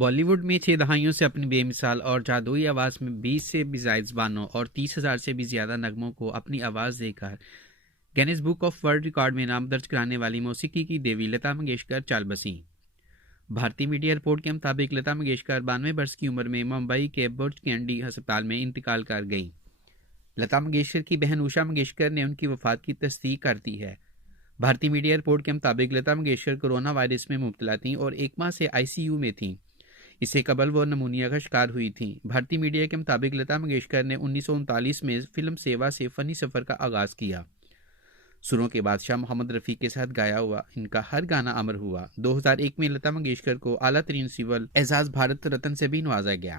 बॉलीवुड में 6 दहाइयों से अपनी बेमिसाल और जादुई आवाज़ में 20 से भी ज़ायद ज़बानों और 30,000 से भी ज़्यादा नगमों को अपनी आवाज़ देकर Guinness book of world record में नाम दर्ज कराने वाली मौसीकी की देवी लता मंगेशकर चाल बसीं। भारतीय मीडिया रिपोर्ट के मुताबिक लता मंगेशकर 92 वर्ष की उम्र में मुंबई के बुर्ज कैंडी अस्पताल में इंतकाल कर गईं। लता मंगेशकर की बहन उषा मंगेशकर ने उनकी वफात की तस्दीक कर दी है। भारतीय मीडिया रिपोर्ट के मुताबिक लता मंगेशकर कोरोना वायरस में मुब्तला थीं और 1 माह से आईसीयू में थीं। इससे कबल वो नमूनिया का शिकार हुई थीं। भारतीय मीडिया के मुताबिक लता मंगेशकर ने 1939 में फिल्म सेवा से फ़नी सफ़र का आगाज़ किया। सुरों के बादशाह मोहम्मद रफ़ी के साथ गाया हुआ इनका हर गाना अमर हुआ। 2001 में लता मंगेशकर को आला तरीन सिविल एजाज़ भारत रत्न से भी नवाजा गया।